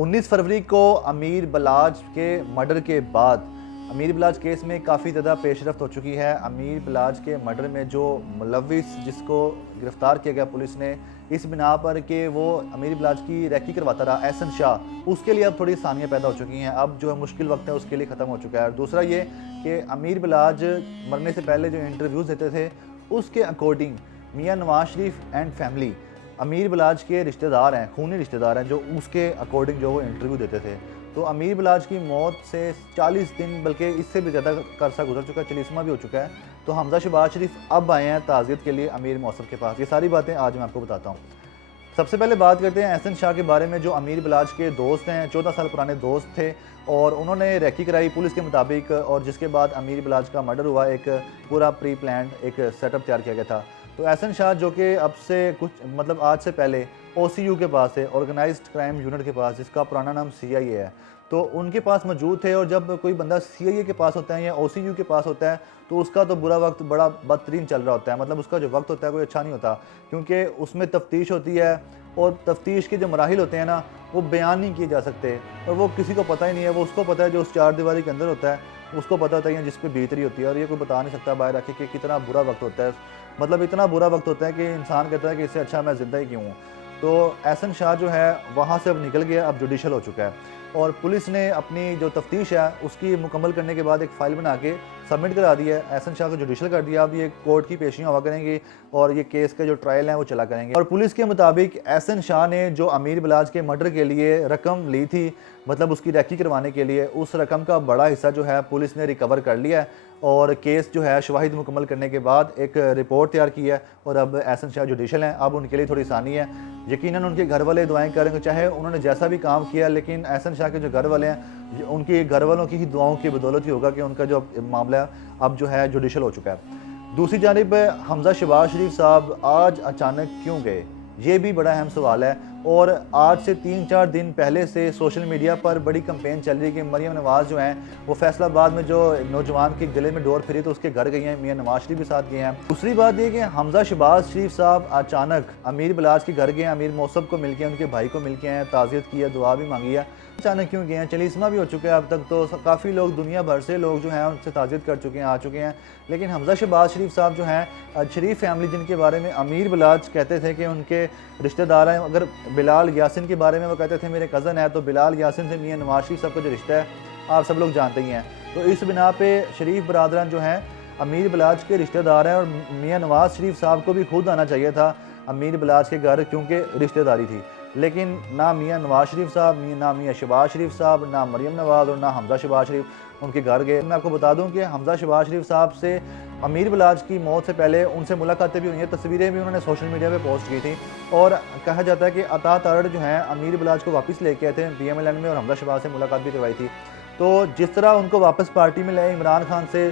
19 फरवरी को अमीर बलाज के मर्डर के बाद अमीर बलाज केस में काफ़ी ज़्यादा पेशरफ्त हो चुकी है। अमीर बलाज के मर्डर में जो मुलविस जिसको गिरफ़्तार किया गया पुलिस ने इस बिना पर कि वो अमीर बलाज की रैकी करवाता रहा एहसन शाह, उसके लिए अब थोड़ी आसानियाँ पैदा हो चुकी हैं। अब जो है मुश्किल वक्त है उसके लिए ख़त्म हो चुका है। और दूसरा ये कि अमीर बलाज मरने से पहले जो इंटरव्यूज़ देते थे उसके अकॉर्डिंग मियाँ नवाज शरीफ एंड फैमिली अमीर बलाज के रिश्तेदार हैं, खूनी रिश्तेदार हैं, जो उसके अकॉर्डिंग जो वो इंटरव्यू देते थे। तो अमीर बलाज की मौत से 40 दिन बल्कि इससे भी ज़्यादा अरसा गुजर चुका है, 40वां भी हो चुका है। तो हमजा शहबाज शरीफ अब आए हैं ताज़ियत के लिए अमीर मौसम के पास। ये सारी बातें आज मैं आपको बताता हूँ। सबसे पहले बात करते हैं एहसन शाह के बारे में, जो अमीर बलाज के दोस्त हैं, 14 साल पुराने दोस्त थे और उन्होंने रैकी कराई पुलिस के मुताबिक, और जिसके बाद अमीर बलाज का मर्डर हुआ। एक पूरा प्री प्लान एक सेटअप तैयार किया गया था। तो एहसन शाह जो कि अब से कुछ मतलब आज से पहले OCU के पास है, ऑर्गेनाइज्ड क्राइम यूनिट के पास, जिसका पुराना नाम CIA है, तो उनके पास मौजूद थे। और जब कोई बंदा CIA के पास होता है या OCU के पास होता है तो उसका तो बुरा वक्त बड़ा बदतरीन चल रहा होता है। मतलब उसका जो वक्त होता है कोई अच्छा नहीं होता, क्योंकि उसमें तफ्तीश होती है और तफ्तीश के जो मराहिल होते हैं ना, वो बयान नहीं किए जा सकते और वो किसी को पता ही नहीं है। वो उसको पता है जो उस चार दीवारी के अंदर होता है, उसको पता होता है जिस पे बीत रही होती है। और ये कोई बता नहीं सकता बाहर आके कि कितना बुरा वक्त होता है। मतलब इतना बुरा वक्त होता है कि इंसान कहता है कि इससे अच्छा मैं ज़िंदा ही क्यों हूँ। तो एहसन शाह जो है वहाँ से अब निकल गया, अब जुडिशल हो चुका है। और पुलिस ने अपनी जो तफ्तीश है उसकी मुकम्मल करने के बाद एक फ़ाइल बना के सबमिट करा दी है, एहसन शाह को जुडिशल कर दिया। अब ये कोर्ट की पेशियाँ हुआ करेंगी और ये केस के जो ट्रायल हैं वो चला करेंगे। और पुलिस के मुताबिक एहसन शाह ने जो अमीर बलाज के मर्डर के लिए रकम ली थी, मतलब उसकी रैकी करवाने के लिए, उस रकम का बड़ा हिस्सा जो है पुलिस ने रिकवर कर लिया है। और केस जो है शवाहिद मुकम्मल करने के बाद एक रिपोर्ट तैयार की है और अब एहसन शाह जुडिशल हैं। अब उनके लिए थोड़ी आसानी है। यकीनन उनके घर वाले दुआएं करेंगे, चाहे उन्होंने जैसा भी काम किया, लेकिन एहसन शाह के जो घर वाले हैं उनके घर वालों की ही दुआओं की बदौलत ही होगा कि उनका जो मामला अब जो है जुडिशल हो चुका है। दूसरी जानिब हमजा शहबाज शरीफ साहब आज अचानक क्यों गए, ये भी बड़ा अहम सवाल है। और आज से 3-4 दिन पहले से सोशल मीडिया पर बड़ी कंपेन चल रही है कि मरियम नवाज़ जो हैं वो फैसलाबाद में जो नौजवान के गले में डोर फिरी तो उसके घर गई हैं, मियाँ नवाज शरीफ भी साथ गए हैं। दूसरी बात ये कि हमजा शहबाज शरीफ साहब अचानक अमीर बलाज के घर गए हैं, अमीर मौसम को मिल के, उनके भाई को मिल के हैं, ताज़ियत की है, दुआ भी मांगी है। अचानक क्यों गए हैं? 40वां भी हो चुका है अब तक, तो काफ़ी लोग दुनिया भर से लोग जो हैं उनसे ताज़ियत कर चुके हैं, आ चुके हैं। लेकिन हमजा शहबाज शरीफ साहब जो हैं शरीफ फैमिली, जिनके बारे में अमीर बलाज कहते थे कि उनके रिश्तेदार हैं, अगर बिलाल यासिन के बारे में वो कहते थे मेरे कज़न है, तो बिलाल यासिन से मियाँ नवाज शरीफ साहब का जो रिश्ता है आप सब लोग जानते ही हैं। तो इस बिना पे शरीफ बरादरान जो हैं अमीर बलाज के रिश्तेदार हैं और मियाँ नवाज शरीफ साहब को भी खुद आना चाहिए था अमीर बलाज के घर, क्योंकि रिश्तेदारी थी। लेकिन ना मियाँ नवाज शरीफ साहब, ना मियाँ शहबाज शरीफ साहब, ना मरियम नवाज़ और ना हमजा शहबाज शरीफ उनके घर गए। मैं आपको बता दूं कि हमजा शहबाज शरीफ साहब से अमीर बलाज की मौत से पहले उनसे मुलाकातें भी हुई हैं, तस्वीरें भी उन्होंने सोशल मीडिया पे पोस्ट की थी। और कहा जाता है कि अता तारड़ जो हैं अमीर बलाज को वापस लेके आए थे BMLN में और हमजा शहबाज से मुलाकात भी करवाई थी। तो जिस तरह उनको वापस पार्टी में लाए इमरान खान से,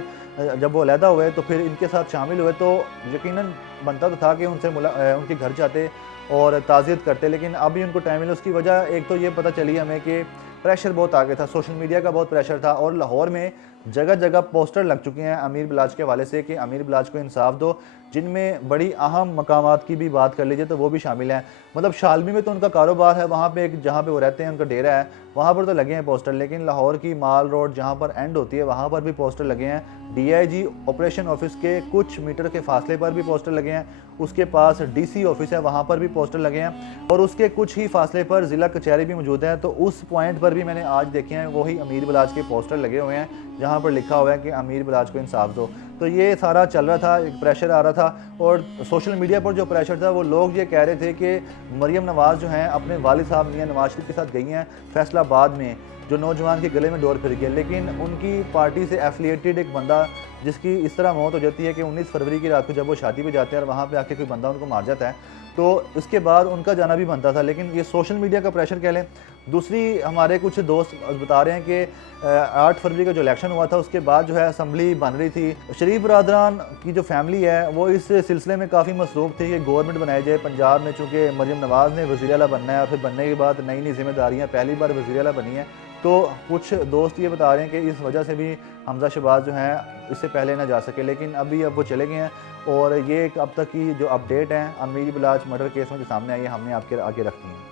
जब वो अलहदा हुए तो फिर इनके साथ शामिल हुए, तो यकीनन बनता तो था कि उनसे उनके घर जाते और ताज़ियत करते। लेकिन अभी उनको टाइम मिला, उसकी वजह एक तो ये पता चली हमें कि प्रेशर बहुत आ गया था, सोशल मीडिया का बहुत प्रेशर था। और लाहौर में जगह जगह पोस्टर लग चुके हैं अमीर बलाज के हवाले से कि अमीर बलाज को इंसाफ दो, जिनमें बड़ी अहम मकामात की भी बात कर लीजिए तो वो भी शामिल हैं। मतलब शालमी में तो उनका कारोबार है, वहाँ पे एक जहाँ पे वो रहते हैं उनका डेरा है, वहाँ पर तो लगे हैं पोस्टर। लेकिन लाहौर की माल रोड जहाँ पर एंड होती है वहाँ पर भी पोस्टर लगे हैं। DIG ऑपरेशन ऑफिस के कुछ मीटर के फासले पर भी पोस्टर लगे हैं। उसके पास DC ऑफिस है, वहाँ पर भी पोस्टर लगे हैं। और उसके कुछ ही फासले पर ज़िला कचहरी भी मौजूद है। तो उस पॉइंट पर भी मैंने आज देखे हैं वही अमीर बलाज के पोस्टर लगे हुए हैं, जहाँ पर लिखा हुआ है कि अमीर बलाज को इंसाफ दो। तो ये सारा चल रहा था, एक प्रेशर आ रहा था। और सोशल मीडिया पर जो प्रेशर था वो लोग ये कह रहे थे कि मरियम नवाज़ जो हैं अपने वालिद साहब मियाँ नवाज शरीफ के साथ गई हैं फैसलाबाद में, जो नौजवान के गले में डोर फिर गया। लेकिन उनकी पार्टी से एफिलिएटेड एक बंदा जिसकी इस तरह मौत हो जाती है कि 19 फरवरी की रात को जब वो शादी पे जाते हैं और वहाँ पे आके कोई बंदा उनको मार जाता है, तो इसके बाद उनका जाना भी बनता था। लेकिन ये सोशल मीडिया का प्रेशर कह लें। दूसरी हमारे कुछ दोस्त बता रहे हैं कि 8 फरवरी का जो इलेक्शन हुआ था उसके बाद जो है असम्बली बन रही थी। शरीफ बरादरान की जो फैमिली है वो इस सिलसिले में काफ़ी मसरूफ़ थी कि गवर्नमेंट बनाई जाए पंजाब में, चूँकि मरियम नवाज़ ने वज़ीर आला बनना है और फिर बनने के बाद नई नई जिम्मेदारियाँ, पहली बार वज़ीर आला बनी है। तो कुछ दोस्त ये बता रहे हैं कि इस वजह से भी हमजा शहबाज जो हैं इससे पहले ना जा सके। लेकिन अभी अब वो चले गए हैं। और ये एक अब तक की जो अपडेट है अमीर बलाज मर्डर केस में जो सामने आई है, हमने आपके आगे रखती हैं।